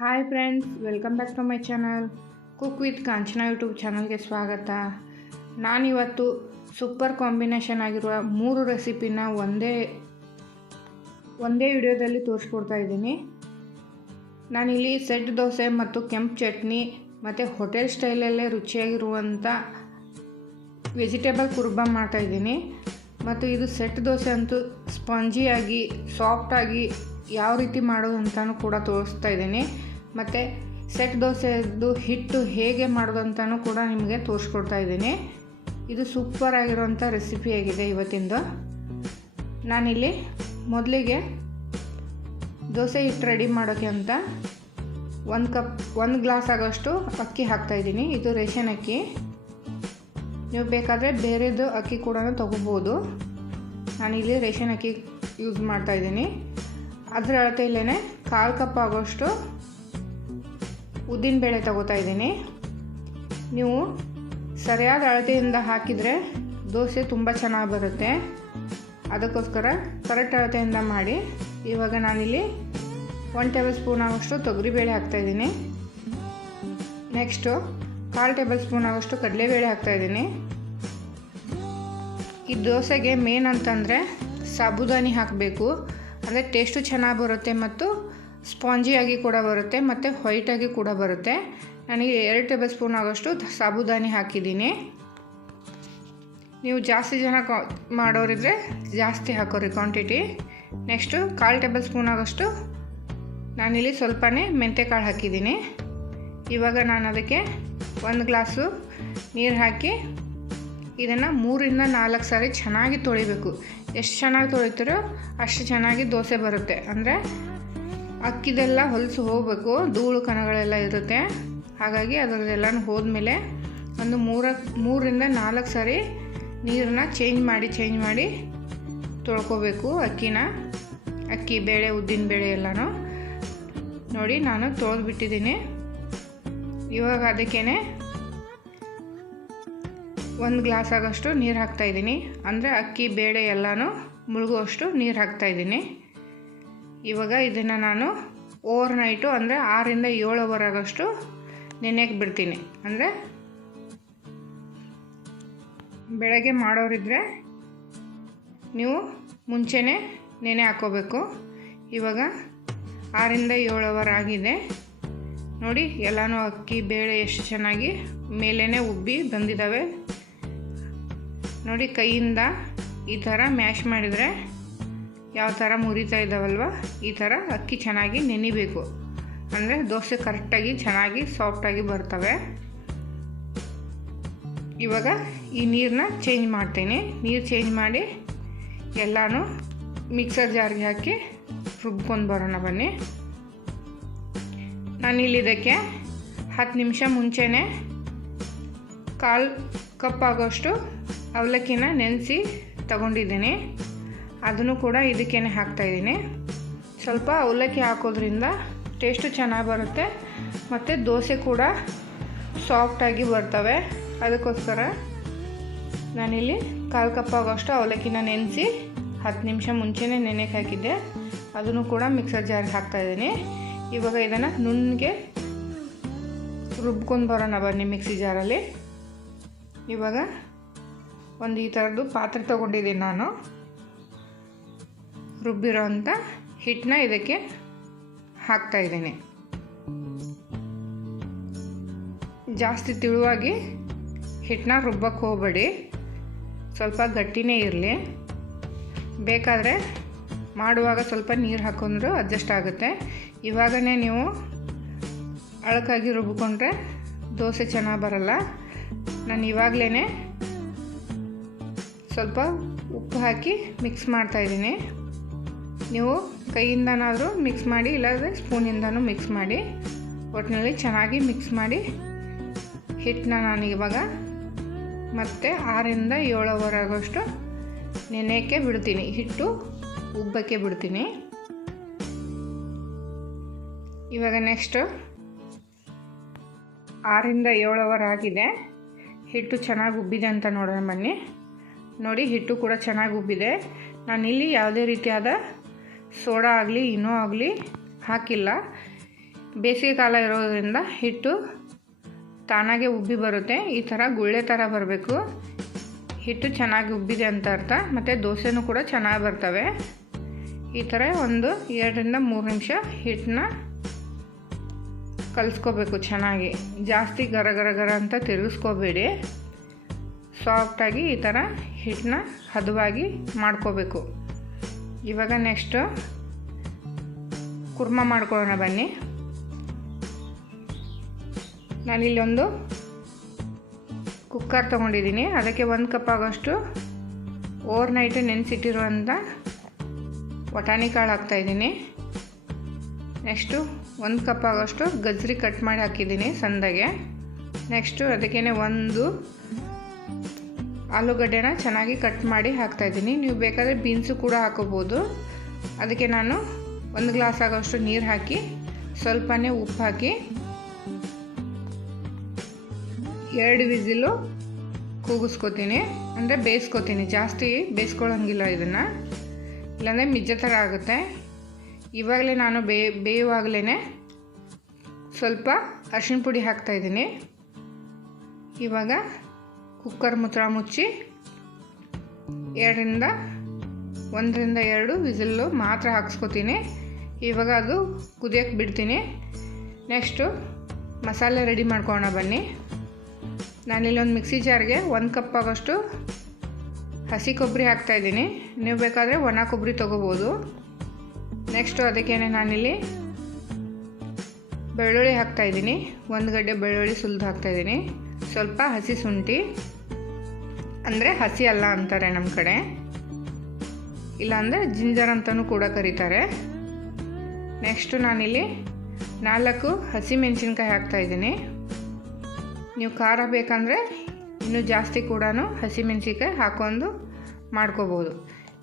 Hi friends, welcome back to my channel. Cook with Kanchana YouTube ಚಾನಲ್ಗೆ ಸ್ವಾಗತ. ನಾನಿವತ್ತು super combination ಆಗಿರುವ 3 ರೆಸಿಪಿನ ಒಂದೇ ವಿಡಿಯೋದಲ್ಲಿ ತೋರಿಸ್ಕೊಡ್ತಾ ಇದ್ದೀನಿ. ನಾನಿಲ್ಲಿ ಸೆಟ್ ದೋಸೆ ಮತ್ತು ಕೆಂಪು ಚಟ್ನಿ ಮತ್ತು ಹೋಟೆಲ್ ಸ್ಟೈಲಲ್ಲೇ ರುಚಿಯಾಗಿರುವಂಥ ವೆಜಿಟೇಬಲ್ ಕುರ್ಮಾ ಮಾಡ್ತಾಯಿದ್ದೀನಿ. ಮತ್ತು ಇದು ಸೆಟ್ ದೋಸೆ ಅಂತೂ ಸ್ಪಾಂಜಿಯಾಗಿ ಸಾಫ್ಟಾಗಿ ಯಾವ ರೀತಿ ಮಾಡೋದು ಅಂತಲೂ ಕೂಡ ತೋರಿಸ್ತಾ ಇದ್ದೀನಿ. ಮತ್ತು ಸೆಟ್ ದೋಸೆದು ಹಿಟ್ಟು ಹೇಗೆ ಮಾಡೋದು ಅಂತಲೂ ಕೂಡ ನಿಮಗೆ ತೋರಿಸ್ಕೊಡ್ತಾ ಇದ್ದೀನಿ. ಇದು ಸೂಪರ್ ಆಗಿರೋಂಥ ರೆಸಿಪಿ ಆಗಿದೆ ಇವತ್ತಿಂದು. ನಾನಿಲ್ಲಿ ಮೊದಲಿಗೆ ದೋಸೆ ಹಿಟ್ಟು ರೆಡಿ ಮಾಡೋಕ್ಕೆ ಅಂತ 1 ಗ್ಲಾಸ್ ಆಗೋಷ್ಟು ಅಕ್ಕಿ ಹಾಕ್ತಾಯಿದ್ದೀನಿ. ಇದು ರೇಷನ್ ಅಕ್ಕಿ. ನೀವು ಬೇಕಾದರೆ ಬೇರೆದು ಅಕ್ಕಿ ಕೂಡ ತೊಗೋಬೋದು. ನಾನಿಲ್ಲಿ ರೇಷನ್ ಅಕ್ಕಿ ಯೂಸ್ ಮಾಡ್ತಾಯಿದ್ದೀನಿ. ಅದರ ಅಳತೆಯಲ್ಲೇ 1/4 ಕಪ್ ಆಗೋಷ್ಟು ಉದ್ದಿನಬೇಳೆ ತೊಗೋತಾ ಇದ್ದೀನಿ. ನೀವು ಸರಿಯಾದ ಅಳತೆಯಿಂದ ಹಾಕಿದರೆ ದೋಸೆ ತುಂಬ ಚೆನ್ನಾಗಿ ಬರುತ್ತೆ. ಅದಕ್ಕೋಸ್ಕರ ಕರೆಕ್ಟ್ ಅಳತೆಯಿಂದ ಮಾಡಿ. ಇವಾಗ ನಾನಿಲ್ಲಿ 1 ಟೇಬಲ್ ಸ್ಪೂನ್ ಆಗೋಷ್ಟು ತೊಗರಿಬೇಳೆ ಹಾಕ್ತಾಯಿದ್ದೀನಿ. ನೆಕ್ಸ್ಟು 1/4 ಟೇಬಲ್ ಸ್ಪೂನ್ ಆಗೋಷ್ಟು ಕಡಲೆಬೇಳೆ ಹಾಕ್ತಾಯಿದ್ದೀನಿ. ಈ ದೋಸೆಗೆ ಮೇನ್ ಅಂತಂದರೆ ಸಾಬುದಾನಿ ಹಾಕಬೇಕು. ಅಂದರೆ ಟೇಸ್ಟು ಚೆನ್ನಾಗಿ ಬರುತ್ತೆ ಮತ್ತು ಸ್ಪಾಂಜಿಯಾಗಿ ಕೂಡ ಬರುತ್ತೆ ಮತ್ತು ವೈಟಾಗಿ ಕೂಡ ಬರುತ್ತೆ. ನನಗೆ 2 ಟೇಬಲ್ ಸ್ಪೂನ್ ಆಗೋಷ್ಟು ಸಾಬುದಾನಿ ಹಾಕಿದ್ದೀನಿ. ನೀವು ಜಾಸ್ತಿ ಜನ ಮಾಡೋರಿದ್ರೆ ಜಾಸ್ತಿ ಹಾಕೋರಿ ಕ್ವಾಂಟಿಟಿ. ನೆಕ್ಸ್ಟು 1/4 ಟೇಬಲ್ ಸ್ಪೂನ್ ಆಗೋಷ್ಟು ನಾನಿಲ್ಲಿ ಸ್ವಲ್ಪನೇ ಮೆಂತ್ಯಕಾಳು ಹಾಕಿದ್ದೀನಿ. ಇವಾಗ ನಾನು ಅದಕ್ಕೆ 1 ಗ್ಲಾಸು ನೀರು ಹಾಕಿ ಇದನ್ನು 3ರಿಂದ 4 ಸಾರಿ ಚೆನ್ನಾಗಿ ತೊಳಿಬೇಕು. ಎಷ್ಟು ಚೆನ್ನಾಗಿ ತೊಳಿತೀರೋ ಅಷ್ಟು ಚೆನ್ನಾಗಿ ದೋಸೆ ಬರುತ್ತೆ. ಅಂದರೆ ಅಕ್ಕಿದೆಲ್ಲ ಹೊಲಸು ಹೋಗಬೇಕು, ಧೂಳು ಕಣಗಳೆಲ್ಲ ಇರುತ್ತೆ. ಹಾಗಾಗಿ ಅದರದ್ದೆಲ್ಲನೂ ಹೋದ್ಮೇಲೆ ಒಂದು 3ರಿಂದ 4 ಸಾರಿ ನೀರನ್ನ ಚೇಂಜ್ ಮಾಡಿ ತೊಳ್ಕೊಬೇಕು ಅಕ್ಕಿ ಬೇಳೆ ಉದ್ದಿನ ಬೇಳೆ ಎಲ್ಲನೂ. ನೋಡಿ, ನಾನು ತೊಳೆದ್ಬಿಟ್ಟಿದ್ದೀನಿ. ಇವಾಗ ಅದಕ್ಕೇ 1 ಗ್ಲಾಸ್ ಆಗೋಷ್ಟು ನೀರು ಹಾಕ್ತಾಯಿದ್ದೀನಿ. ಅಂದರೆ ಅಕ್ಕಿ ಬೇಳೆ ಎಲ್ಲನೂ ಮುಳುಗುವಷ್ಟು ನೀರು ಹಾಕ್ತಾಯಿದ್ದೀನಿ. ಇವಾಗ ಇದನ್ನು ನಾನು ಓವರ್ನೈಟು ಅಂದರೆ 6ರಿಂದ 7 ಅವರ್ ಆಗೋಷ್ಟು ನೆನೆಯಕ್ಕೆ ಬಿಡ್ತೀನಿ. ಅಂದರೆ ಬೆಳಗ್ಗೆ ಮಾಡೋರಿದ್ರೆ ನೀವು ಮುಂಚೆನೇ ನೆನೆ ಹಾಕ್ಕೋಬೇಕು. ಇವಾಗ 6ರಿಂದ 7 ಅವರ್ ಆಗಿದೆ. ನೋಡಿ, ಎಲ್ಲನೂ ಅಕ್ಕಿ ಬೇಳೆ ಎಷ್ಟು ಚೆನ್ನಾಗಿ ಮೇಲೇ ಉಬ್ಬಿ ಬಂದಿದ್ದಾವೆ. ನೋಡಿ, ಕೈಯಿಂದ ಈ ಥರ ಮ್ಯಾಶ್ ಮಾಡಿದರೆ ಯಾವ ಥರ ಮುರಿತಾ ಇದ್ದಾವಲ್ವ, ಈ ಥರ ಅಕ್ಕಿ ಚೆನ್ನಾಗಿ ನೆನಿಬೇಕು. ಅಂದರೆ ದೋಸೆ ಕರೆಕ್ಟಾಗಿ ಚೆನ್ನಾಗಿ ಸಾಫ್ಟಾಗಿ ಬರ್ತವೆ. ಇವಾಗ ಈ ನೀರನ್ನ ಚೇಂಜ್ ಮಾಡ್ತೀನಿ. ನೀರು ಚೇಂಜ್ ಮಾಡಿ ಎಲ್ಲನೂ ಮಿಕ್ಸರ್ ಜಾರ್ಗೆ ಹಾಕಿ ರುಬ್ಕೊಂಡು ಬರೋಣ ಬನ್ನಿ. ನಾನಿಲ್ಲಿ ಇದಕ್ಕೆ 10 ನಿಮಿಷ ಮುಂಚೆನೇ 1/4 ಕಪ್ ಆಗೋಷ್ಟು ಅವಲಕ್ಕಿನ ನೆನೆಸಿ ತಗೊಂಡಿದ್ದೀನಿ. ಅದನ್ನು ಕೂಡ ಇದಕ್ಕೇ ಹಾಕ್ತಾಯಿದ್ದೀನಿ. ಸ್ವಲ್ಪ ಅವಲಕ್ಕಿ ಹಾಕೋದ್ರಿಂದ ಟೇಸ್ಟು ಚೆನ್ನಾಗಿ ಬರುತ್ತೆ ಮತ್ತು ದೋಸೆ ಕೂಡ ಸಾಫ್ಟಾಗಿ ಬರ್ತವೆ. ಅದಕ್ಕೋಸ್ಕರ ನಾನಿಲ್ಲಿ 1/4 ಕಪ್ ಆಗೋಷ್ಟು ಅವಲಕ್ಕಿನ ನೆನೆಸಿ 10 ನಿಮಿಷ ಮುಂಚೆನೇ ನೆನೆಗೆ ಹಾಕಿದ್ದೆ. ಅದನ್ನು ಕೂಡ ಮಿಕ್ಸರ್ ಜಾರ್ಗೆ ಹಾಕ್ತಾಯಿದ್ದೀನಿ. ಇವಾಗ ಇದನ್ನು ನುಣ್ಣಗೆ ರುಬ್ಕೊಂಡು ಬರೋಣ ಬನ್ನಿ ಮಿಕ್ಸಿ ಜಾರಲ್ಲಿ. ಇವಾಗ ಒಂದು ಈ ಥರದ್ದು ಪಾತ್ರೆ ತೊಗೊಂಡಿದ್ದೀನಿ. ನಾನು ರುಬ್ಬಿರೋ ಅಂಥ ಹಿಟ್ಟನ್ನ ಇದಕ್ಕೆ ಹಾಕ್ತಾಯಿದ್ದೀನಿ. ಜಾಸ್ತಿ ತಿಳುವಾಗಿ ಹಿಟ್ಟನ್ನ ರುಬ್ಬಕ್ಕೆ ಹೋಗಬೇಡಿ, ಸ್ವಲ್ಪ ಗಟ್ಟಿನೇ ಇರಲಿ. ಬೇಕಾದರೆ ಮಾಡುವಾಗ ಸ್ವಲ್ಪ ನೀರು ಹಾಕೊಂಡ್ರು ಅಡ್ಜಸ್ಟ್ ಆಗುತ್ತೆ. ಇವಾಗಲೇ ನೀವು ಅಳಕಾಗಿ ರುಬ್ಕೊಂಡ್ರೆ ದೋಸೆ ಚೆನ್ನಾಗಿ ಬರಲ್ಲ. ನಾನು ಇವಾಗಲೇ ಸ್ವಲ್ಪ ಉಪ್ಪು ಹಾಕಿ ಮಿಕ್ಸ್ ಮಾಡ್ತಾಯಿದ್ದೀನಿ. ನೀವು ಕೈಯಿಂದನಾದರೂ ಮಿಕ್ಸ್ ಮಾಡಿ, ಇಲ್ಲಾಂದರೆ ಸ್ಪೂನಿಂದನೂ ಮಿಕ್ಸ್ ಮಾಡಿ. ಒಟ್ಟಿನಲ್ಲಿ ಚೆನ್ನಾಗಿ ಮಿಕ್ಸ್ ಮಾಡಿ ಹಿಟ್ಟನ್ನ ನಾನು ಇವಾಗ ಮತ್ತೆ 6ರಿಂದ 7 ಅವರ್ ಆಗೋಷ್ಟು ನೆನೆಯೋಕ್ಕೆ ಬಿಡ್ತೀನಿ. ಹಿಟ್ಟು ಉಬ್ಬಕ್ಕೆ ಬಿಡ್ತೀನಿ. ಇವಾಗ ನೆಕ್ಸ್ಟು 6ರಿಂದ 7 ಅವರ್ ಆಗಿದೆ. ಹಿಟ್ಟು ಚೆನ್ನಾಗಿ ಉಬ್ಬಿದೆ ಅಂತ ನೋಡೋಣ ಬನ್ನಿ. ನೋಡಿ, ಹಿಟ್ಟು ಕೂಡ ಚೆನ್ನಾಗಿ ಉಬ್ಬಿದೆ. ನಾನಿಲ್ಲಿ ಯಾವುದೇ ರೀತಿಯಾದ ಸೋಡಾ ಆಗಲಿ ಇನ್ನೂ ಆಗಲಿ ಹಾಕಿಲ್ಲ. ಬೇಸಿಗೆ ಕಾಲ ಇರೋದರಿಂದ ಹಿಟ್ಟು ತಾನಾಗೆ ಉಬ್ಬಿ ಬರುತ್ತೆ. ಈ ಥರ ಗುಳ್ಳೆ ಥರ ಬರಬೇಕು. ಹಿಟ್ಟು ಚೆನ್ನಾಗಿ ಉಬ್ಬಿದೆ ಅಂತ ಅರ್ಥ. ಮತ್ತು ದೋಸೆನೂ ಕೂಡ ಚೆನ್ನಾಗಿ ಬರ್ತವೆ. ಈ ಥರ ಒಂದು 2ರಿಂದ 3 ನಿಮಿಷ ಹಿಟ್ಟನ್ನ ಕಲಿಸ್ಕೋಬೇಕು ಚೆನ್ನಾಗಿ. ಜಾಸ್ತಿ ಗರ ಗರ ಗರ ಅಂತ ತಿರುಗಿಸ್ಕೋಬೇಡಿ. ಸಾಫ್ಟಾಗಿ ಈ ಥರ ಹಿಟ್ಟನ್ನ ಹದವಾಗಿ ಮಾಡ್ಕೋಬೇಕು. ಇವಾಗ ನೆಕ್ಸ್ಟು ಕುರ್ಮ ಮಾಡ್ಕೊಳ್ಳೋಣ ಬನ್ನಿ. ನಾನಿಲ್ಲೊಂದು ಕುಕ್ಕರ್ ತೊಗೊಂಡಿದ್ದೀನಿ. ಅದಕ್ಕೆ 1 ಕಪ್ ಆಗೋಷ್ಟು ಓವರ್ನೈಟ್ ನೆನೆಸಿಟ್ಟಿರುವಂಥ ವಟಾಣಿ ಕಾಳು ಹಾಕ್ತಾಯಿದ್ದೀನಿ. ನೆಕ್ಸ್ಟು 1 ಕಪ್ ಆಗೋಷ್ಟು ಗಜ್ಜರಿ ಕಟ್ ಮಾಡಿ ಹಾಕಿದ್ದೀನಿ ಸಣ್ಣದಾಗೆ. ನೆಕ್ಸ್ಟು ಅದಕ್ಕೇ 1 ಆಲೂಗಡ್ಡೆನ ಚೆನ್ನಾಗಿ ಕಟ್ ಮಾಡಿ ಹಾಕ್ತಾಯಿದ್ದೀನಿ. ನೀವು ಬೇಕಾದರೆ ಬೀನ್ಸು ಕೂಡ ಹಾಕೋಬೋದು. ಅದಕ್ಕೆ ನಾನು 1 ಗ್ಲಾಸ್ ಆಗೋಷ್ಟು ನೀರು ಹಾಕಿ ಸ್ವಲ್ಪನೇ ಉಪ್ಪು ಹಾಕಿ 2 ವಿಸಿಲು ಕೂಗಿಸ್ಕೊತೀನಿ. ಅಂದರೆ ಬೇಯಿಸ್ಕೊತೀನಿ. ಜಾಸ್ತಿ ಬೇಯಿಸ್ಕೊಳ್ಳೋಂಗಿಲ್ಲ ಇದನ್ನು, ಇಲ್ಲಾಂದರೆ ಮಿಜ್ಜೆ ಥರ ಆಗುತ್ತೆ. ಇವಾಗಲೇ ನಾನು ಬೇಯುವಾಗಲೇ ಸ್ವಲ್ಪ ಅರಿಶಿಣ ಪುಡಿ ಹಾಕ್ತಾಯಿದ್ದೀನಿ. ಇವಾಗ ಕುಕ್ಕರ್ ಮುಚ್ಚಳ ಮುಚ್ಚಿ 1ರಿಂದ 2 ವಿಸಿಲ್ಲು ಮಾತ್ರ ಹಾಕ್ಸ್ಕೊತೀನಿ. ಇವಾಗ ಅದು ಕುದಿಯೋಕ್ಕೆ ಬಿಡ್ತೀನಿ. ನೆಕ್ಸ್ಟು ಮಸಾಲೆ ರೆಡಿ ಮಾಡ್ಕೊಳ್ಳೋಣ ಬನ್ನಿ. ನಾನಿಲ್ಲೊಂದು ಮಿಕ್ಸಿ ಜಾರ್ಗೆ 1 ಕಪ್ ಆಗೋಷ್ಟು ಹಸಿ ಕೊಬ್ಬರಿ ಹಾಕ್ತಾಯಿದ್ದೀನಿ. ನೀವು ಬೇಕಾದರೆ ಒಣ ಕೊಬ್ಬರಿ ತೊಗೋಬೋದು. ನೆಕ್ಸ್ಟು ಅದಕ್ಕೇ ನಾನಿಲ್ಲಿ ಬೆಳ್ಳುಳ್ಳಿ ಹಾಕ್ತಾಯಿದ್ದೀನಿ. 1 ಗಡ್ಡೆ ಬೆಳ್ಳುಳ್ಳಿ ಸುಲಿದು ಹಾಕ್ತಾಯಿದ್ದೀನಿ. ಸ್ವಲ್ಪ ಹಸಿ ಶುಂಠಿ, ಅಂದರೆ ಹಸಿ ಅಲ್ಲ ಅಂತಾರೆ ನಮ್ಮ ಕಡೆ, ಇಲ್ಲಾಂದರೆ ಜಿಂಜರ್ ಅಂತಲೂ ಕೂಡ ಕರೀತಾರೆ. ನೆಕ್ಸ್ಟು ನಾನಿಲ್ಲಿ 4 ಹಸಿಮೆಣಸಿನ್ಕಾಯಿ ಹಾಕ್ತಾಯಿದ್ದೀನಿ. ನೀವು ಖಾರ ಬೇಕಂದರೆ ಇನ್ನೂ ಜಾಸ್ತಿ ಕೂಡ ಹಸಿಮೆಣಸಿನ್ಕಾಯಿ ಹಾಕೊಂಡು ಮಾಡ್ಕೋಬೋದು.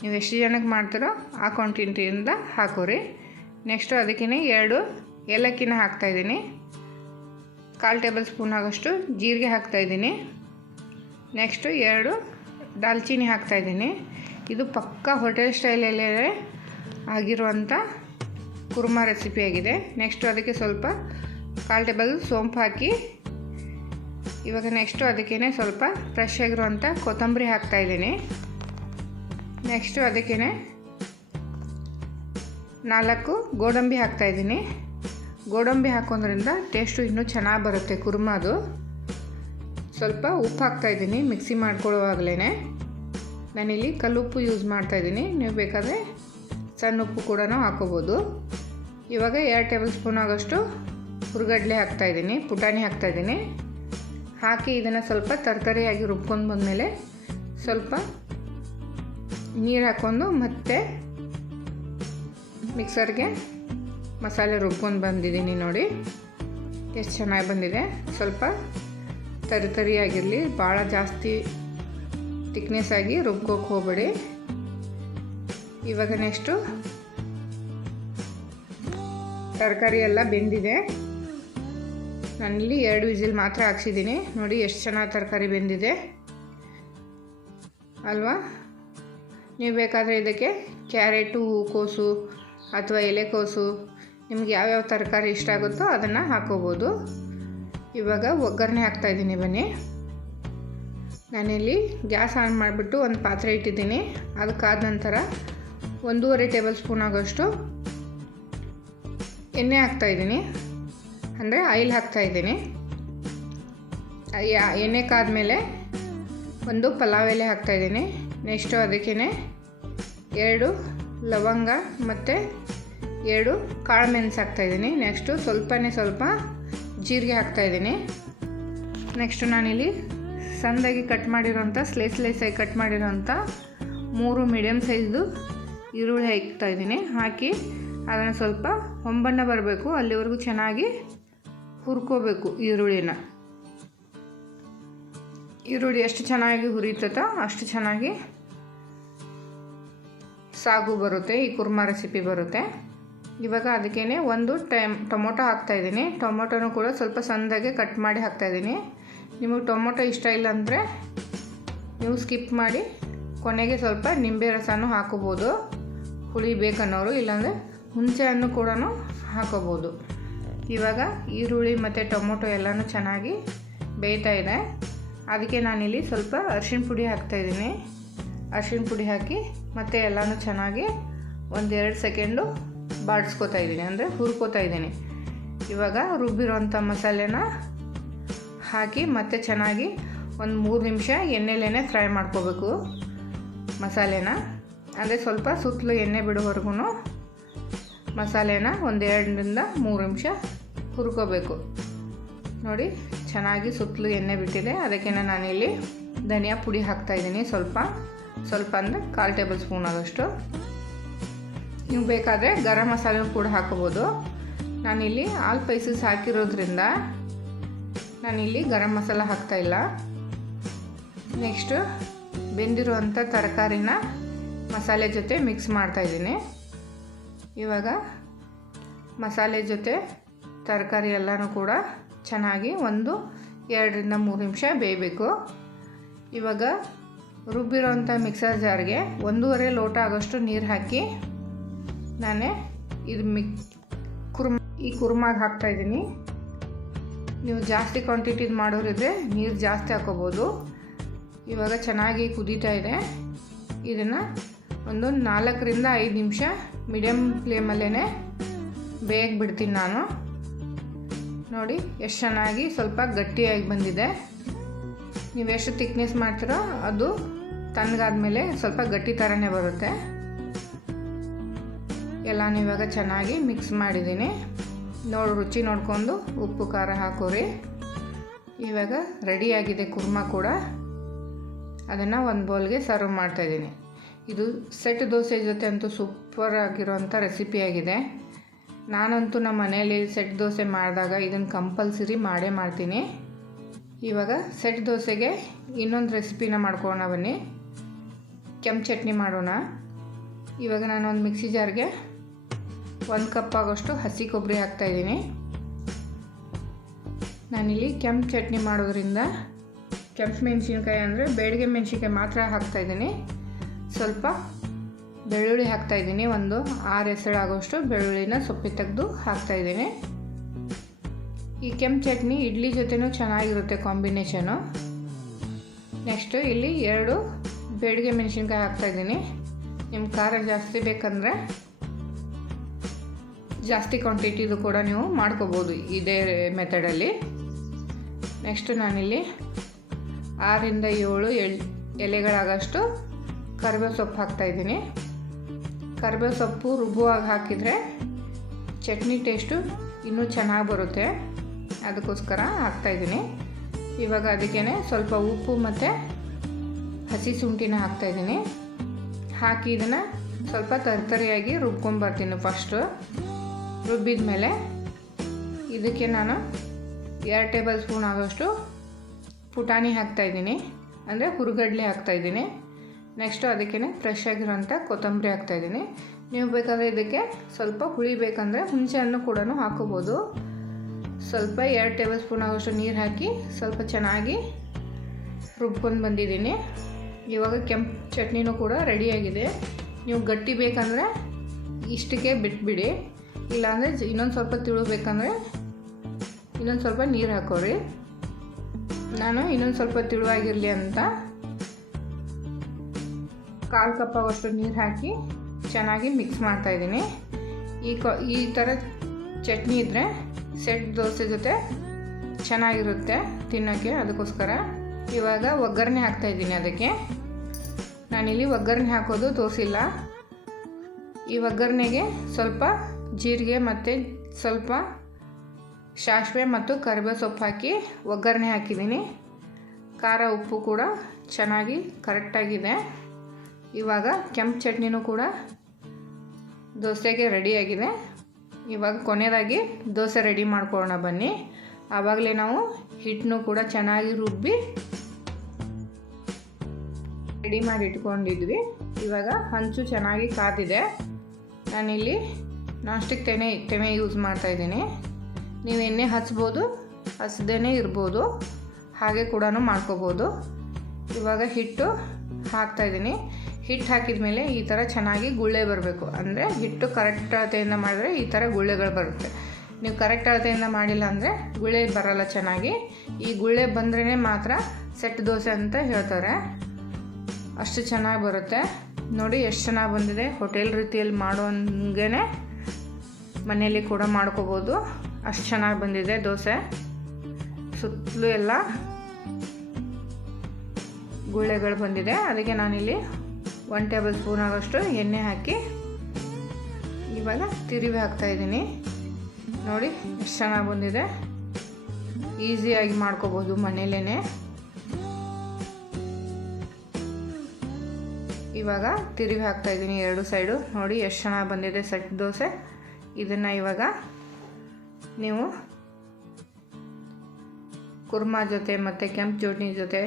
ನೀವು ಎಷ್ಟು ಜನಕ್ಕೆ ಮಾಡ್ತೀರೋ ಆ ಕ್ವಾಂಟಿಟಿಯಿಂದ ಹಾಕೋರಿ. ನೆಕ್ಸ್ಟು ಅದಕ್ಕೇ 2 ಏಲಕ್ಕಿನ ಹಾಕ್ತಾಯಿದ್ದೀನಿ. 1/4 ಟೇಬಲ್ ಸ್ಪೂನ್ ಆಗೋಷ್ಟು ಜೀರಿಗೆ ಹಾಕ್ತಾಯಿದ್ದೀನಿ. ನೆಕ್ಸ್ಟು 2 ದಾಲ್ಚಿನ್ನಿ ಹಾಕ್ತಾಯಿದ್ದೀನಿ. ಇದು ಪಕ್ಕಾ ಹೋಟೆಲ್ ಸ್ಟೈಲಲ್ಲೇ ಆಗಿರುವಂಥ ಕುರ್ಮಾ ರೆಸಿಪಿಯಾಗಿದೆ. ನೆಕ್ಸ್ಟು ಅದಕ್ಕೆ ಸ್ವಲ್ಪ 1/4 ಟೇಬಲ್ ಸೋಂಪು ಹಾಕಿ ಇವಾಗ ನೆಕ್ಸ್ಟು ಅದಕ್ಕೇ ಸ್ವಲ್ಪ ಫ್ರೆಶ್ ಆಗಿರುವಂಥ ಕೊತ್ತಂಬರಿ ಹಾಕ್ತಾಯಿದ್ದೀನಿ. ನೆಕ್ಸ್ಟು ಅದಕ್ಕೇ 4 ಗೋಡಂಬಿ ಹಾಕ್ತಾಯಿದ್ದೀನಿ. ಗೋಡಂಬಿ ಹಾಕೋದ್ರಿಂದ ಟೇಸ್ಟು ಇನ್ನೂ ಚೆನ್ನಾಗಿ ಬರುತ್ತೆ ಕುರ್ಮಾದು. ಸ್ವಲ್ಪ ಉಪ್ಪು ಹಾಕ್ತಾಯಿದ್ದೀನಿ ಮಿಕ್ಸಿ ಮಾಡ್ಕೊಳ್ಳುವಾಗಲೇ. ನಾನಿಲ್ಲಿ ಕಲ್ಲುಪ್ಪು ಯೂಸ್ ಮಾಡ್ತಾಯಿದ್ದೀನಿ. ನೀವು ಬೇಕಾದರೆ ಸಣ್ಣ ಉಪ್ಪು ಕೂಡ ಹಾಕೋಬೋದು. ಇವಾಗ 2 ಟೇಬಲ್ ಸ್ಪೂನ್ ಆಗೋಷ್ಟು ಹುರ್ಗಡ್ಲೆ ಹಾಕ್ತಾಯಿದ್ದೀನಿ, ಪುಟಾಣಿ ಹಾಕ್ತಾಯಿದ್ದೀನಿ. ಹಾಕಿ ಇದನ್ನು ಸ್ವಲ್ಪ ತರಕಾರಿಯಾಗಿ ರುಬ್ಕೊಂಡು ಬಂದಮೇಲೆ ಸ್ವಲ್ಪ ನೀರು ಹಾಕ್ಕೊಂಡು ಮತ್ತೆ ಮಿಕ್ಸರ್ಗೆ ಮಸಾಲೆ ರುಬ್ಕೊಂಡು ಬಂದಿದ್ದೀನಿ. ನೋಡಿ ಎಷ್ಟು ಚೆನ್ನಾಗಿ ಬಂದಿದೆ. ಸ್ವಲ್ಪ ತರಿಯಾಗಿರಲಿ, ಭಾಳ ಜಾಸ್ತಿ ತಿಕ್ನೆಸ್ ಆಗಿ ರುಬ್ಕೋಕೆ ಹೋಗಬೇಡಿ. ಇವಾಗ ನೆಕ್ಸ್ಟು ತರಕಾರಿ ಎಲ್ಲ ಬೆಂದಿದೆ. ನಾನಿಲ್ಲಿ 2 ವಿಸಿಲ್ ಮಾತ್ರ ಹಾಕ್ಸಿದ್ದೀನಿ. ನೋಡಿ ಎಷ್ಟು ಚೆನ್ನಾಗಿ ತರಕಾರಿ ಬೆಂದಿದೆ ಅಲ್ವಾ. ನೀವು ಬೇಕಾದರೆ ಇದಕ್ಕೆ ಕ್ಯಾರೆಟು, ಹೂಕೋಸು ಅಥವಾ ಎಲೆಕೋಸು, ನಿಮ್ಗೆ ಯಾವ್ಯಾವ ತರಕಾರಿ ಇಷ್ಟ ಆಗುತ್ತೋ ಅದನ್ನು ಹಾಕೋಬೋದು. ಇವಾಗ ಒಗ್ಗರಣೆ ಹಾಕ್ತಾಯಿದ್ದೀನಿ ಬನ್ನಿ. ನಾನಿಲ್ಲಿ ಗ್ಯಾಸ್ ಆನ್ ಮಾಡಿಬಿಟ್ಟು ಒಂದು ಪಾತ್ರೆ ಇಟ್ಟಿದ್ದೀನಿ. ಅದಕ್ಕಾದ ನಂತರ 1.5 ಟೇಬಲ್ ಸ್ಪೂನ್ ಆಗೋಷ್ಟು ಎಣ್ಣೆ ಹಾಕ್ತಾಯಿದ್ದೀನಿ, ಅಂದರೆ ಆಯಿಲ್ ಹಾಕ್ತಾಯಿದ್ದೀನಿ. ಎಣ್ಣೆ ಕಾದ್ಮೇಲೆ 1 ಪಲಾವ್ ಎಲೆ ಹಾಕ್ತಾಯಿದ್ದೀನಿ. ನೆಕ್ಸ್ಟು ಅದಕ್ಕೇ 2 ಲವಂಗ ಮತ್ತು 2 ಕಾಳು ಮೆಣಸು ಹಾಕ್ತಾಯಿದ್ದೀನಿ. ನೆಕ್ಸ್ಟು ಸ್ವಲ್ಪ ಜೀರಿಗೆ ಹಾಕ್ತಾಯಿದ್ದೀನಿ. ನೆಕ್ಸ್ಟು ನಾನಿಲ್ಲಿ ಸಣ್ಣದಾಗಿ ಕಟ್ ಮಾಡಿರೋಂಥ ಸ್ಲೈಸಾಗಿ ಕಟ್ ಮಾಡಿರೋಂಥ 3 ಮೀಡಿಯಮ್ ಸೈಜ್ದು ಈರುಳ್ಳಿ ಹಾಕ್ತಾಯಿದ್ದೀನಿ. ಹಾಕಿ ಅದನ್ನು ಸ್ವಲ್ಪ ಹೊಂಬಣ್ಣ ಬರಬೇಕು, ಅಲ್ಲಿವರೆಗೂ ಚೆನ್ನಾಗಿ ಹುರ್ಕೋಬೇಕು ಈರುಳ್ಳಿನ. ಈರುಳ್ಳಿ ಎಷ್ಟು ಚೆನ್ನಾಗಿ ಹುರಿತೋ ಅಷ್ಟು ಚೆನ್ನಾಗಿ ಸಾಗು ಬರುತ್ತೆ, ಈ ಕುರ್ಮಾ ರೆಸಿಪಿ ಬರುತ್ತೆ. ಇವಾಗ ಅದಕ್ಕೇ 1 ಟೊಮೊಟೊ ಹಾಕ್ತಾಯಿದ್ದೀನಿ. ಟೊಮೊಟೊನೂ ಕೂಡ ಸ್ವಲ್ಪ ಸಣ್ಣದಾಗೆ ಕಟ್ ಮಾಡಿ ಹಾಕ್ತಾಯಿದ್ದೀನಿ. ನಿಮಗೆ ಟೊಮೊಟೊ ಇಷ್ಟ ಇಲ್ಲ ಅಂದರೆ ನೀವು ಸ್ಕಿಪ್ ಮಾಡಿ ಕೊನೆಗೆ ಸ್ವಲ್ಪ ನಿಂಬೆ ರಸನೂ ಹಾಕೋಬೋದು, ಹುಳಿ ಬೇಕನ್ನೋರು. ಇಲ್ಲಾಂದರೆ ಹುಣಸೆ ಹಣ್ಣು ಕೂಡ ಹಾಕೋಬೋದು. ಇವಾಗ ಈರುಳ್ಳಿ ಮತ್ತು ಟೊಮೊಟೊ ಎಲ್ಲನೂ ಚೆನ್ನಾಗಿ ಬೇಯ್ತಾ ಇದೆ. ಅದಕ್ಕೆ ನಾನಿಲ್ಲಿ ಸ್ವಲ್ಪ ಅರಿಶಿಣ ಪುಡಿ ಹಾಕ್ತಾಯಿದ್ದೀನಿ. ಅರಿಶಿಣ ಪುಡಿ ಹಾಕಿ ಮತ್ತು ಎಲ್ಲನೂ ಚೆನ್ನಾಗಿ 1-2 ಸೆಕೆಂಡು ಬಾಡಿಸ್ಕೊತಾ ಇದ್ದೀನಿ, ಅಂದರೆ ಹುರ್ಕೋತಾ ಇದ್ದೀನಿ. ಇವಾಗ ರುಬ್ಬಿರೋಂಥ ಮಸಾಲೆನ ಹಾಕಿ ಮತ್ತೆ ಚೆನ್ನಾಗಿ ಒಂದು 3 ನಿಮಿಷ ಎಣ್ಣೆಲೇ ಫ್ರೈ ಮಾಡ್ಕೋಬೇಕು ಮಸಾಲೆನ. ಅಂದರೆ ಸ್ವಲ್ಪ ಸುತ್ತಲೂ ಎಣ್ಣೆ ಬಿಡೋವರೆಗೂ ಮಸಾಲೆನ 1-2-3 ನಿಮಿಷ ಹುರ್ಕೋಬೇಕು. ನೋಡಿ ಚೆನ್ನಾಗಿ ಸುತ್ತಲೂ ಎಣ್ಣೆ ಬಿಟ್ಟಿದೆ. ಅದಕ್ಕೆ ನಾನಿಲ್ಲಿ ಧನಿಯಾ ಪುಡಿ ಹಾಕ್ತಾಯಿದ್ದೀನಿ. ಸ್ವಲ್ಪ ಅಂದರೆ 1/4 ಟೇಬಲ್ ಸ್ಪೂನ್ ಆಗೋಷ್ಟು. ನೀವು ಬೇಕಾದರೆ ಗರಂ ಮಸಾಲೆ ಕೂಡ ಹಾಕೋಬೋದು. ನಾನಿಲ್ಲಿ ಆಲ್ ಸ್ಪೈಸಸ್ ಹಾಕಿರೋದ್ರಿಂದ ನಾನಿಲ್ಲಿ ಗರಂ ಮಸಾಲ ಹಾಕ್ತಾಯಿಲ್ಲ. ನೆಕ್ಸ್ಟು ಬೆಂದಿರುವಂಥ ತರಕಾರಿನ ಮಸಾಲೆ ಜೊತೆ ಮಿಕ್ಸ್ ಮಾಡ್ತಾಯಿದ್ದೀನಿ. ಇವಾಗ ಮಸಾಲೆ ಜೊತೆ ತರಕಾರಿ ಎಲ್ಲನೂ ಕೂಡ ಚೆನ್ನಾಗಿ 1-2-3 ನಿಮಿಷ ಬೇಯಬೇಕು. ಇವಾಗ ರುಬ್ಬಿರೋಂಥ ಮಿಕ್ಸರ್ ಜಾರ್ಗೆ 1.5 ಲೋಟ ಆಗೋಷ್ಟು ನೀರು ಹಾಕಿ ನಾನೇ ಇದು ಈ ಕುರ್ಮಾಗೆ ಹಾಕ್ತಾಯಿದ್ದೀನಿ. ನೀವು ಜಾಸ್ತಿ ಕ್ವಾಂಟಿಟಿದು ಮಾಡೋರಿದ್ರೆ ನೀರು ಜಾಸ್ತಿ ಹಾಕೋಬೋದು. ಇವಾಗ ಚೆನ್ನಾಗಿ ಕುದೀತಾ ಇದೆ. ಇದನ್ನು 4-5 ನಿಮಿಷ ಮೀಡಿಯಮ್ ಫ್ಲೇಮಲ್ಲೇ ಬೇಯಕ್ಕೆ ಬಿಡ್ತೀನಿ ನಾನು. ನೋಡಿ ಎಷ್ಟು ಚೆನ್ನಾಗಿ ಸ್ವಲ್ಪ ಗಟ್ಟಿಯಾಗಿ ಬಂದಿದೆ. ನೀವು ಎಷ್ಟು ತಿಕ್ನೆಸ್ ಮಾಡ್ತೀರೋ ಅದು ತಣ್ಣಗಾದ್ಮೇಲೆ ಸ್ವಲ್ಪ ಗಟ್ಟಿ ಥರನೇ ಬರುತ್ತೆ. ಎಲ್ಲನೂ ಇವಾಗ ಚೆನ್ನಾಗಿ ಮಿಕ್ಸ್ ಮಾಡಿದ್ದೀನಿ. ರುಚಿ ನೋಡಿಕೊಂಡು ಉಪ್ಪು ಖಾರ ಹಾಕೋರಿ. ಇವಾಗ ರೆಡಿಯಾಗಿದೆ ಕುರ್ಮಾ ಕೂಡ. ಅದನ್ನು ಒಂದು ಬೌಲ್ಗೆ ಸರ್ವ್ ಮಾಡ್ತಾಯಿದ್ದೀನಿ. ಇದು ಸೆಟ್ ದೋಸೆ ಜೊತೆ ಅಂತೂ ಸೂಪರ್ ಆಗಿರೋಂಥ ರೆಸಿಪಿಯಾಗಿದೆ. ನಾನಂತೂ ನಮ್ಮ ಮನೆಯಲ್ಲಿ ಸೆಟ್ ದೋಸೆ ಮಾಡಿದಾಗ ಇದನ್ನು ಕಂಪಲ್ಸರಿ ಮಾಡೇ ಮಾಡ್ತೀನಿ. ಇವಾಗ ಸೆಟ್ ದೋಸೆಗೆ ಇನ್ನೊಂದು ರೆಸಿಪಿನ ಮಾಡ್ಕೊಳ್ಳೋಣ ಬನ್ನಿ. ಕೆಂಪು ಚಟ್ನಿ ಮಾಡೋಣ. ಇವಾಗ ನಾನು ಒಂದು ಮಿಕ್ಸಿ ಜಾರ್ಗೆ 1 ಕಪ್ ಆಗೋಷ್ಟು ಹಸಿ ಕೊಬ್ಬರಿ ಹಾಕ್ತಾಯಿದ್ದೀನಿ. ನಾನಿಲ್ಲಿ ಕೆಂಪು ಚಟ್ನಿ ಮಾಡೋದ್ರಿಂದ ಕೆಂಪು ಮೆಣಸಿನ್ಕಾಯಿ ಅಂದರೆ ಬೇಡಿಗೆ ಮೆಣಸಿನ್ಕಾಯಿ ಮಾತ್ರ ಹಾಕ್ತಾಯಿದ್ದೀನಿ. ಸ್ವಲ್ಪ ಬೆಳ್ಳುಳ್ಳಿ ಹಾಕ್ತಾಯಿದ್ದೀನಿ. 6 ಎಸಳಾಗೋಷ್ಟು ಬೆಳ್ಳುಳ್ಳಿನ ಸೊಪ್ಪಿ ತೆಗೆದು ಹಾಕ್ತಾಯಿದ್ದೀನಿ. ಈ ಕೆಂಪು ಚಟ್ನಿ ಇಡ್ಲಿ ಜೊತೆನೂ ಚೆನ್ನಾಗಿರುತ್ತೆ ಕಾಂಬಿನೇಷನು. ನೆಕ್ಸ್ಟು ಇಲ್ಲಿ 2 ಬೇಡಿಗೆ ಮೆಣಸಿನ್ಕಾಯಿ ಹಾಕ್ತಾಯಿದ್ದೀನಿ. ನಿಮ್ಮ ಖಾರ ಜಾಸ್ತಿ ಬೇಕಂದರೆ ಜಾಸ್ತಿ ಕ್ವಾಂಟಿಟಿದು ಕೂಡ ನೀವು ಮಾಡ್ಕೋಬೋದು ಇದೇ ಮೆಥಡಲ್ಲಿ. ನೆಕ್ಸ್ಟು ನಾನಿಲ್ಲಿ 6-7 ಎಲೆಗಳಾಗಷ್ಟು ಕರಿಬೇವು ಸೊಪ್ಪು ಹಾಕ್ತಾಯಿದ್ದೀನಿ. ಕರಿಬೇವು ಸೊಪ್ಪು ರುಬ್ಬುವಾಗ ಹಾಕಿದರೆ ಚಟ್ನಿ ಟೇಸ್ಟು ಇನ್ನೂ ಚೆನ್ನಾಗಿ ಬರುತ್ತೆ, ಅದಕ್ಕೋಸ್ಕರ ಹಾಕ್ತಾಯಿದ್ದೀನಿ. ಇವಾಗ ಅದಕ್ಕೇ ಸ್ವಲ್ಪ ಉಪ್ಪು ಮತ್ತು ಹಸಿ ಶುಂಠಿನ ಹಾಕ್ತಾಯಿದ್ದೀನಿ. ಹಾಕಿ ಇದನ್ನು ಸ್ವಲ್ಪ ತರಿಯಾಗಿ ರುಬ್ಕೊಂಬರ್ತೀನಿ. ಫಸ್ಟು ರುಬ್ಬಿದ ಮೇಲೆ ಇದಕ್ಕೆ ನಾನು 2 ಟೇಬಲ್ ಸ್ಪೂನ್ ಆಗೋಷ್ಟು ಪುಟಾಣಿ ಹಾಕ್ತಾಯಿದ್ದೀನಿ, ಅಂದರೆ ಹುರುಗಡ್ಲೆ ಹಾಕ್ತಾಯಿದ್ದೀನಿ. ನೆಕ್ಸ್ಟು ಅದಕ್ಕೇ ಫ್ರೆಶ್ ಆಗಿರೋಂಥ ಕೊತ್ತಂಬರಿ ಹಾಕ್ತಾಯಿದ್ದೀನಿ. ನೀವು ಬೇಕಾದರೆ ಇದಕ್ಕೆ ಸ್ವಲ್ಪ ಹುಳಿ ಬೇಕಂದರೆ ಹುಣಸೆ ಹಣ್ಣು ಕೂಡ ಹಾಕೋಬೋದು. ಸ್ವಲ್ಪ 2 ಟೇಬಲ್ ಸ್ಪೂನ್ ಆಗೋಷ್ಟು ನೀರು ಹಾಕಿ ಸ್ವಲ್ಪ ಚೆನ್ನಾಗಿ ರುಬ್ಕೊಂಡು ಬಂದಿದ್ದೀನಿ. ಇವಾಗ ಕೆಂಪು ಚಟ್ನಿನೂ ಕೂಡ ರೆಡಿಯಾಗಿದೆ. ನೀವು ಗಟ್ಟಿ ಬೇಕಂದರೆ ಇಷ್ಟಕ್ಕೆ ಬಿಟ್ಬಿಡಿ, ಇಲ್ಲಾಂದರೆ ಇನ್ನೊಂದು ಸ್ವಲ್ಪ ತಿಳಬೇಕಂದ್ರೆ ಇನ್ನೊಂದು ಸ್ವಲ್ಪ ನೀರು ಹಾಕೋರಿ. ನಾನು ಇನ್ನೊಂದು ಸ್ವಲ್ಪ ತಿಳುವಾಗಿರಲಿ ಅಂತ 1/4 ಕಪ್ ಆಗೋಷ್ಟು ನೀರು ಹಾಕಿ ಚೆನ್ನಾಗಿ ಮಿಕ್ಸ್ ಮಾಡ್ತಾಯಿದ್ದೀನಿ. ಈ ಥರ ಚಟ್ನಿ ಇದ್ದರೆ ಸೆಟ್ ದೋಸೆ ಜೊತೆ ಚೆನ್ನಾಗಿರುತ್ತೆ ತಿನ್ನೋಕ್ಕೆ, ಅದಕ್ಕೋಸ್ಕರ. ಇವಾಗ ಒಗ್ಗರಣೆ ಹಾಕ್ತಾಯಿದ್ದೀನಿ. ಅದಕ್ಕೆ ನಾನಿಲ್ಲಿ ಒಗ್ಗರಣೆ ಹಾಕೋದು ತೋರಿಸಿಲ್ಲ. ಈ ಒಗ್ಗರಣೆಗೆ ಸ್ವಲ್ಪ ಜೀರಿಗೆ ಮತ್ತು ಸ್ವಲ್ಪ ಸಾಸಿವೆ ಮತ್ತು ಕರಿಬೇವು ಸೊಪ್ಪು ಹಾಕಿ ಒಗ್ಗರಣೆ ಹಾಕಿದ್ದೀನಿ. ಖಾರ ಉಪ್ಪು ಕೂಡ ಚೆನ್ನಾಗಿ ಕರೆಕ್ಟಾಗಿದೆ. ಇವಾಗ ಕೆಂಪು ಚಟ್ನಿನೂ ಕೂಡ ದೋಸೆಗೆ ರೆಡಿಯಾಗಿದೆ. ಇವಾಗ ಕೊನೆಯದಾಗಿ ದೋಸೆ ರೆಡಿ ಮಾಡ್ಕೊಳ್ಳೋಣ ಬನ್ನಿ. ಆವಾಗಲೇ ನಾವು ಹಿಟ್ಟನ್ನು ಕೂಡ ಚೆನ್ನಾಗಿ ರುಬ್ಬಿ ರೆಡಿ ಮಾಡಿ ಇಟ್ಕೊಂಡಿದ್ವಿ. ಇವಾಗ ಹಂಚು ಚೆನ್ನಾಗಿ ಕಾದಿದೆ. ನಾನಿಲ್ಲಿ ನಾನ್ಸ್ಟಿಕ್ ತೆನೆ ಯೂಸ್ ಮಾಡ್ತಾಯಿದ್ದೀನಿ. ನೀವು ಎಣ್ಣೆ ಹಚ್ಬೋದು, ಹಚ್ಚದೇ ಇರ್ಬೋದು, ಹಾಗೆ ಕೂಡ ಮಾಡ್ಕೋಬೋದು. ಇವಾಗ ಹಿಟ್ಟು ಹಾಕ್ತಾಯಿದ್ದೀನಿ. ಹಿಟ್ಟು ಹಾಕಿದ ಮೇಲೆ ಈ ಥರ ಚೆನ್ನಾಗಿ ಗುಳ್ಳೆ ಬರಬೇಕು, ಅಂದರೆ ಹಿಟ್ಟು ಕರೆಕ್ಟ್ ಅಳತೆಯಿಂದ ಮಾಡಿದ್ರೆ ಈ ಥರ ಗುಳ್ಳೆಗಳು ಬರುತ್ತೆ. ನೀವು ಕರೆಕ್ಟ್ ಅಳತೆಯಿಂದ ಮಾಡಿಲ್ಲ ಅಂದರೆ ಗುಳ್ಳೆ ಬರಲ್ಲ ಚೆನ್ನಾಗಿ. ಈ ಗುಳ್ಳೆ ಬಂದ್ರೇ ಮಾತ್ರ ಸೆಟ್ ದೋಸೆ ಅಂತ ಹೇಳ್ತಾರೆ. ಅಷ್ಟು ಚೆನ್ನಾಗಿ ಬರುತ್ತೆ ನೋಡಿ. ಎಷ್ಟು ಚೆನ್ನಾಗಿ ಬಂದಿದೆ. ಹೋಟೆಲ್ ರೀತಿಯಲ್ಲಿ ಮಾಡೋಂಗೆ ಮನೆಯಲ್ಲಿ ಕೂಡ ಮಾಡ್ಕೋಬೋದು. ಅಷ್ಟು ಚೆನ್ನಾಗಿ ಬಂದಿದೆ ದೋಸೆ. ಸುತ್ತಲೂ ಎಲ್ಲ ಗುಳ್ಳೆಗಳು ಬಂದಿದೆ. ಅದಕ್ಕೆ ನಾನಿಲ್ಲಿ 1 ಟೇಬಲ್ ಸ್ಪೂನ್ ಆಗೋಷ್ಟು ಎಣ್ಣೆ ಹಾಕಿ ಇವಾಗ ತಿರುವಿ ಹಾಕ್ತಾಯಿದ್ದೀನಿ. ನೋಡಿ ಎಷ್ಟು ಚೆನ್ನಾಗಿ ಬಂದಿದೆ. ಈಸಿಯಾಗಿ ಮಾಡ್ಕೋಬೋದು ಮನೆಯಲ್ಲೇ. ಇವಾಗ ತಿರುವಿ ಹಾಕ್ತಾಯಿದ್ದೀನಿ 2 ಸೈಡು. ನೋಡಿ ಎಷ್ಟು ಚೆನ್ನಾಗಿ ಬಂದಿದೆ ಸೆಟ್ ದೋಸೆ. ಇದನ್ನು ಇವಾಗ ನೀವು ಕುರ್ಮಾ ಜೊತೆ ಮತ್ತು ಕೆಂಪು ಚಟ್ನಿ ಜೊತೆ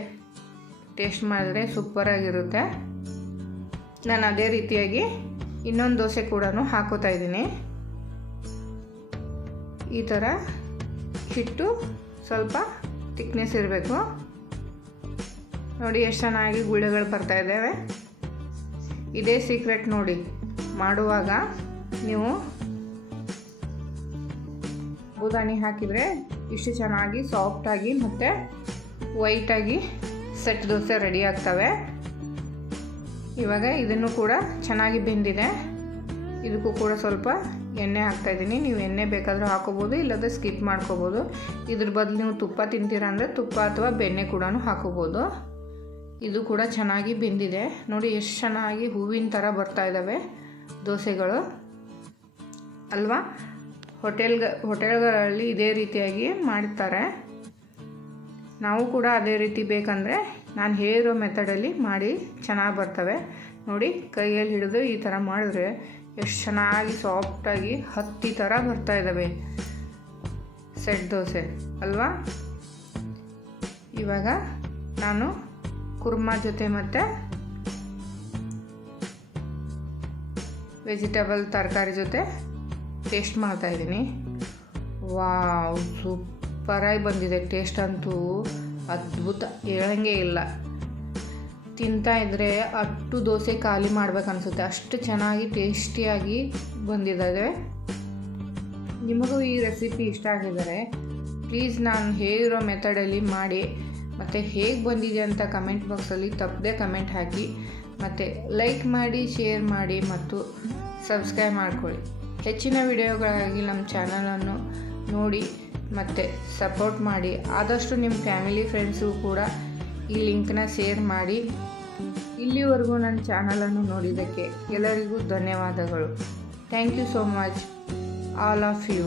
ಟೇಸ್ಟ್ ಮಾಡಿದ್ರೆ ಸೂಪರಾಗಿರುತ್ತೆ. ನಾನು ಅದೇ ರೀತಿಯಾಗಿ ಇನ್ನೊಂದು ದೋಸೆ ಕೂಡ ಹಾಕೋತಾ ಇದ್ದೀನಿ. ಈ ಥರ ಹಿಟ್ಟು ಸ್ವಲ್ಪ ತಿಕ್ನೆಸ್ ಇರಬೇಕು. ನೋಡಿ ಎಷ್ಟು ಚೆನ್ನಾಗಿ ಗುಳ್ಳೆಗಳು ಬರ್ತಾ ಇದ್ದಾವೆ. ಇದೇ ಸೀಕ್ರೆಟ್ ನೋಡಿ. ಮಾಡುವಾಗ ನೀವು ಬೂದಾಣಿ ಹಾಕಿದರೆ ಇಷ್ಟು ಚೆನ್ನಾಗಿ ಸಾಫ್ಟಾಗಿ ಮತ್ತು ವೈಟಾಗಿ ಸೆಟ್ ದೋಸೆ ರೆಡಿ ಆಗ್ತವೆ. ಇವಾಗ ಇದನ್ನು ಕೂಡ ಚೆನ್ನಾಗಿ ಬೆಂದಿದೆ. ಇದಕ್ಕೂ ಕೂಡ ಸ್ವಲ್ಪ ಎಣ್ಣೆ ಹಾಕ್ತಾಯಿದ್ದೀನಿ. ನೀವು ಎಣ್ಣೆ ಬೇಕಾದರೂ ಹಾಕೋಬೋದು, ಇಲ್ಲದ್ರೆ ಸ್ಕಿಪ್ ಮಾಡ್ಕೋಬೋದು. ಇದ್ರ ಬದಲು ನೀವು ತುಪ್ಪ ತಿಂತೀರ ಅಂದರೆ ತುಪ್ಪ ಅಥವಾ ಬೆಣ್ಣೆ ಕೂಡ ಹಾಕೋಬೋದು. ಇದು ಕೂಡ ಚೆನ್ನಾಗಿ ಬೆಂದಿದೆ. ನೋಡಿ ಎಷ್ಟು ಚೆನ್ನಾಗಿ ಹೂವಿನ ಥರ ಬರ್ತಾ ಇದ್ದಾವೆ ದೋಸೆಗಳು ಅಲ್ವಾ. ಹೋಟೆಲ್ಗಳಲ್ಲಿ ಇದೇ ರೀತಿಯಾಗಿ ಮಾಡ್ತಾರೆ. ನಾವು ಕೂಡ ಅದೇ ರೀತಿ ಬೇಕಂದರೆ ನಾನು ಹೇಳಿರೋ ಮೆಥಡಲ್ಲಿ ಮಾಡಿ ಚೆನ್ನಾಗಿ ಬರ್ತವೆ. ನೋಡಿ ಕೈಯಲ್ಲಿ ಹಿಡಿದು ಈ ಥರ ಮಾಡಿದ್ರೆ ಎಷ್ಟು ಚೆನ್ನಾಗಿ ಸಾಫ್ಟಾಗಿ ಹತ್ತಿ ಥರ ಬರ್ತಾ ಇದ್ದಾವೆ ಸೆಟ್ ದೋಸೆ ಅಲ್ವಾ. ಇವಾಗ ನಾನು ಕುರ್ಮಾ ಜೊತೆ ಮತ್ತು ವೆಜಿಟೇಬಲ್ ತರಕಾರಿ ಜೊತೆ ಟೇಸ್ಟ್ ಮಾಡ್ತಾಯಿದ್ದೀನಿ. ವಾವ್, ಸೂಪರಾಗಿ ಬಂದಿದೆ. ಟೇಸ್ಟ್ ಅಂತೂ ಅದ್ಭುತ, ಹೇಳಂಗೆ ಇಲ್ಲ. ತಿಂತಾಯಿದ್ರೆ ಅಷ್ಟು ದೋಸೆ ಖಾಲಿ ಮಾಡ್ಬೇಕನ್ಸುತ್ತೆ, ಅಷ್ಟು ಚೆನ್ನಾಗಿ ಟೇಸ್ಟಿಯಾಗಿ ಬಂದಿದ್ದಾವೆ. ನಿಮಗೂ ಈ ರೆಸಿಪಿ ಇಷ್ಟ ಆಗಿದರೆ ಪ್ಲೀಸ್ ನಾನು ಹೇಳಿರೋ ಮೆಥಡಲ್ಲಿ ಮಾಡಿ ಮತ್ತು ಹೇಗೆ ಬಂದಿದೆ ಅಂತ ಕಮೆಂಟ್ ಬಾಕ್ಸಲ್ಲಿ ತಪ್ಪದೆ ಕಮೆಂಟ್ ಹಾಕಿ. ಮತ್ತು ಲೈಕ್ ಮಾಡಿ, ಶೇರ್ ಮಾಡಿ ಮತ್ತು ಸಬ್ಸ್ಕ್ರೈಬ್ ಮಾಡ್ಕೊಳ್ಳಿ. ಹೆಚ್ಚಿನ ವಿಡಿಯೋಗಳಾಗಿ ನಮ್ಮ ಚಾನಲನ್ನು ನೋಡಿ ಮತ್ತು ಸಪೋರ್ಟ್ ಮಾಡಿ. ಆದಷ್ಟು ನಿಮ್ಮ ಫ್ಯಾಮಿಲಿ ಫ್ರೆಂಡ್ಸು ಕೂಡ ಈ ಲಿಂಕ್ನ ಶೇರ್ ಮಾಡಿ. ಇಲ್ಲಿವರೆಗೂ ನನ್ನ ಚಾನಲನ್ನು ನೋಡಿದ್ದಕ್ಕೆ ಎಲ್ಲರಿಗೂ ಧನ್ಯವಾದಗಳು. Thank you so much all of you.